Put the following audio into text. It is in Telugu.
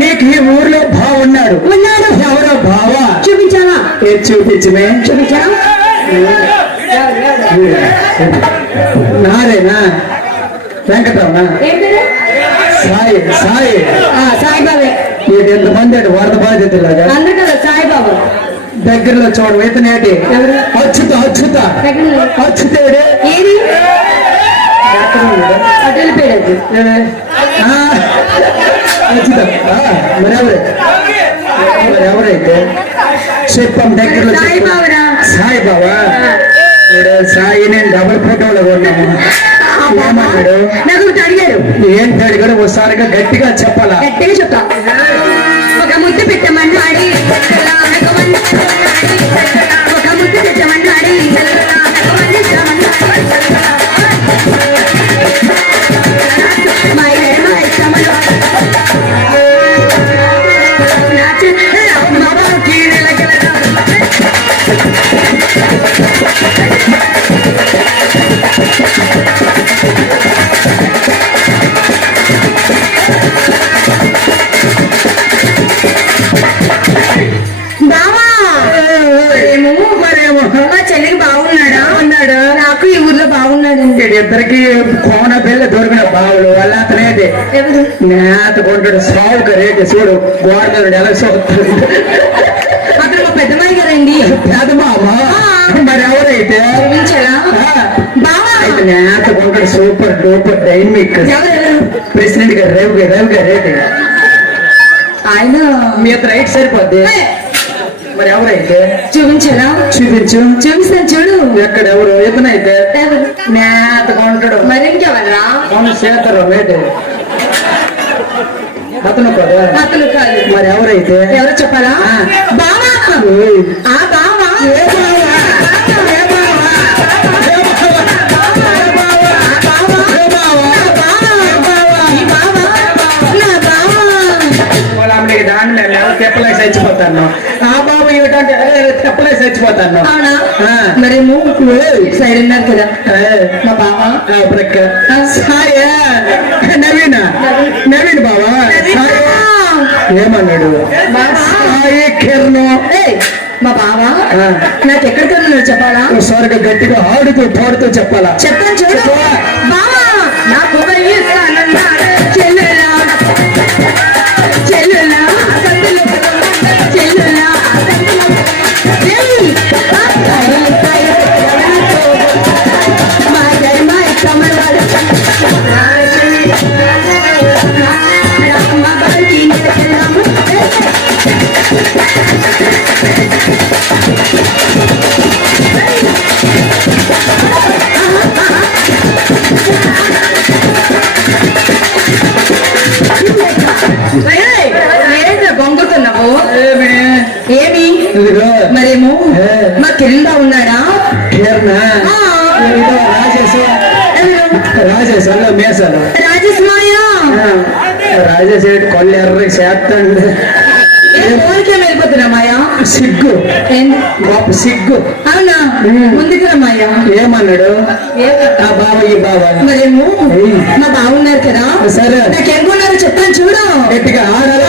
నీకు ఈ ఊర్లో బావ ఉన్నాడు. ఎవరో బావ? చూపించావా? చూపించమే. చూపించావా? నాదేనా? వెంకటరమణ. సాయి. సాయి సాయిబాబే. ఇది ఎంతమంది అంటే వరద బాధితులాగా అందరు కదా సాయిబాబు. దగ్గరలో చూడ ఇతనేటి అచ్యుత. అచ్యుత అచ్యుతేడే ఏది అటు వెళ్ళిపోయాడు. అచ్యుత మరెవరైతే చెప్పాం దగ్గరలో సాయిబాబురా. సాయిబాబా. సాయి నేను డబుల్ ఫోటోలో కొన్నాము. ఏమన్నాడు? నాకు అడిగాడు. ఏంటి అడిగాడు? ఒకసారిగా గట్టిగా చెప్పాలా? గట్టిగా చెప్తా. ఒక ముద్దు పెట్టమన్నాడి, ఒక ముద్దు పెట్టమన్నాడి, ఇద్దరికి కోన పిల్ల దొరికిన బావులు వాళ్ళ అతనేది నేత కొంటాడు సావుక రేటు చూడు గోడ ఎలా చూస్తాడు. అక్కడ మా పెద్దమ్మాయి కదండి. పెదమామ. మరి ఎవరైతే అయితే నేత కొంటాడు సూపర్ డూపర్ డైనమిక్ ప్రెసిడెంట్ గారు రవి గారు రేటు ఆయన మీ అతను రైట్ సరిపోద్ది. మరి ఎవరైతే చూపించరా? చూపిస్తాను చూడు. ఎక్కడ ఎవరు? ఇతనైతే నేత కొంటాడు. మరి ఇంకెవరా? చేతారు రేటు అతను కదా. అతను కాదు. మరి ఎవరైతే? ఎవరో చెప్పాలా? బావా. ఆ బావా. దానిలో తెప్పలే చచ్చిపోతాను. ఆ బాబు ఏమిటంటే తెప్పలే చచ్చిపోతాను. మరి సైడ్ ఉన్నారు కదా మా బావా. నవీన్ నవీన్ బావా. ఏమన్నాడు? మా బావా నాకు ఎక్కడికి ఉన్నాడు చెప్పాలా? సరిగ్గా గట్టిగా ఆడుతూ పాడుతూ చెప్పాలా? చెప్తాను చూడు. బావా నాకు చెల్లెలా చెల్లెలా చెల్లెలా బొంగుతున్నావు ఏమి? మరేమో మా కిరణ్ బాబు ఉన్నాడా? రాజేష్ మేసాలు రాజేష్ మాయా. రాజేష్ కొల్లు ఎర్ర చేస్తాడు. ఊరికే వెళ్ళిపోతున్నా మాయా. సిగ్గు గొప్ప సిగ్గు. అవునా? ముందుకు మాయా. ఏమన్నాడు? ఆ బావ ఈ బావ. మరేమో మా బావున్నారు కదా. సరే నాకేమన్నారు చెప్తాను చూడు. గట్టిగా ఆడాలి.